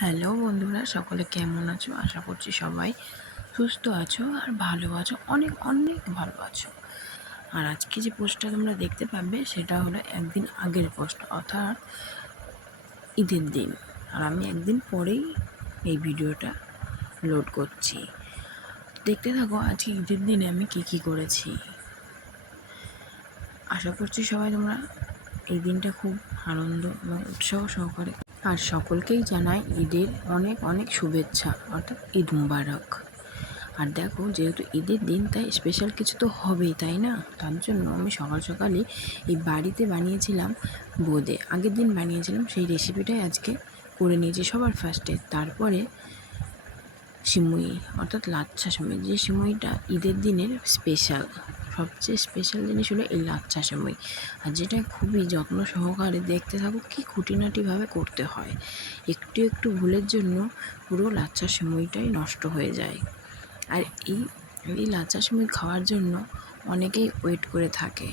Hello বন্ধুরা, সকলে কেমন আছো? আশা করছি সবাই সুস্থ আছো আর ভালো আছো, অনেক অনেক ভালো আছো। আর আজকে যে পোস্টটা তোমরা দেখতে পাবে সেটা হলো একদিন আগের পোস্ট, অর্থাৎ ঈদের দিন। আর আমি একদিন পরেই এই ভিডিওটা লোড করছি। দেখতে থাকো আজকে ঈদের দিনে আমি কি করেছি। আশা করছি সবাই তোমরা এই দিনটা খুব আনন্দ এবং উৎসাহ সহকারে। আর সকলকেই জানাই ঈদের অনেক অনেক শুভেচ্ছা, অর্থাৎ ঈদ মুবারক। আর দেখো, যেহেতু ঈদের দিন তাই স্পেশাল কিছু তো হবেই, তাই না? তার জন্য আমি সকাল সকালই এই বাড়িতে বানিয়েছিলাম বোঁদে। আগের দিন বানিয়েছিলাম, সেই রেসিপিটাই আজকে করে নিয়েছি সবার ফার্স্টে। তারপরে সিমুই, অর্থাৎ লাচ্ছা সিমুই, যে সিমুইটা ঈদের দিনের স্পেশাল, সবচেয়ে স্পেশাল জিনিস হলো এই লাচ্ছা সিমুই। আর যেটা খুবই যত্ন সহকারে দেখতে থাকো কি খুঁটিনাটিভাবে করতে হয়। একটু একটু ভুলের জন্য পুরো লাচ্ছা সিমুইটাই নষ্ট হয়ে যায়। আর এই লাচ্ছা সিমুই খাওয়ার জন্য অনেকেই ওয়েট করে থাকে।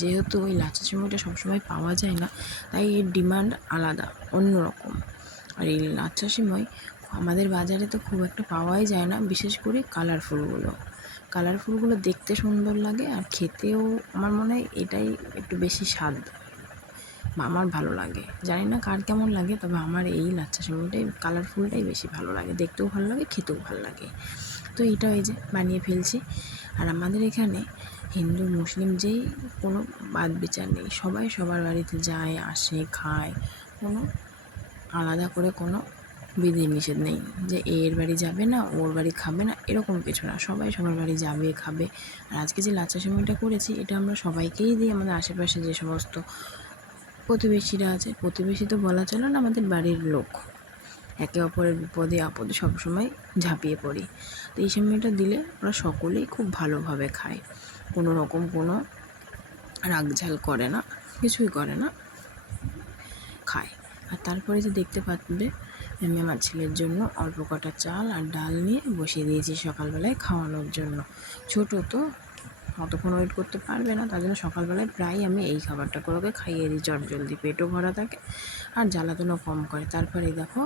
যেহেতু ওই লাচ্ছা সিমুইটা সবসময় পাওয়া যায় না, তাই এর ডিমান্ড আলাদা, অন্যরকম। আর এই লাচ্ছা সিমুই আমাদের বাজারে তো খুব একটা পাওয়াই যায় না, বিশেষ করে কালারফুলগুলো দেখতে সুন্দর লাগে আর খেতেও আমার মনে হয় এটাই একটু বেশি স্বাদ আমার ভালো লাগে। জানি না কার কেমন লাগে, তবে আমার এই লাচ্ছা সিমুইটাই, কালারফুলটাই বেশি ভালো লাগে, দেখতেও ভালো লাগে, খেতেও ভালো লাগে। তো এটা এই যে বানিয়ে ফেলছি। আর আমাদের এখানে হিন্দু মুসলিম যেই কোনো বাদ বিচার নেই, সবাই সবার বাড়িতে যায়, আসে, খায়। কোনো আলাদা করে কোনো বিধিনিষেধ নেই যে এর বাড়ি যাবে না, ওর বাড়ি খাবে না, এরকম কিছু না। সবাই সবার বাড়ি যাবে, খাবে। আর আজকে যে লাচ্ছা সিমুইটা করেছি, এটা আমরা সবাইকেই দিই, আমাদের আশেপাশে যে সমস্ত প্রতিবেশীরা আছে, প্রতিবেশী তো বলা চলে না, আমাদের বাড়ির লোক, একে অপরের বিপদে আপদে সবসময় ঝাঁপিয়ে পড়ি। তো এই সিমুইটা দিলে ওরা সকলেই খুব ভালোভাবে খায়, কোনো রকম কোনো রাগঝাল করে না, কিছুই করে না, খায়। আর তারপরে যে দেখতে পাবে, আমি আমার ছেলের জন্য অল্প কটা চাল আর ডাল নিয়ে বসিয়ে দিয়েছি সকালবেলায় খাওয়ানোর জন্য। ছোটো তো অতক্ষণ ওয়েট করতে পারবে না, তার জন্য সকালবেলায় প্রায় আমি এই খাবারটা করে ওকে খাইয়ে দিই, চটজলদি, পেটও ভরা থাকে আর জ্বালাতনও কম করে। তারপরে দেখো,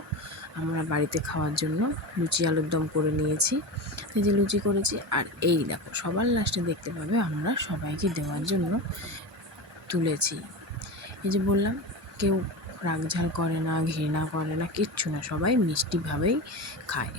আমরা বাড়িতে খাওয়ার জন্য লুচি আলুর দম করে নিয়েছি। এই যে লুচি করেছি, আর এই দেখো সবার লাস্টে দেখতে পাবে আমরা সবাইকে দেওয়ার জন্য তুলেছি। এই যে বললাম, কেউ রাগঝাল করে না, ঘৃণা করে না, কিচ্ছু না, সবাই মিষ্টিভাবেই খায়।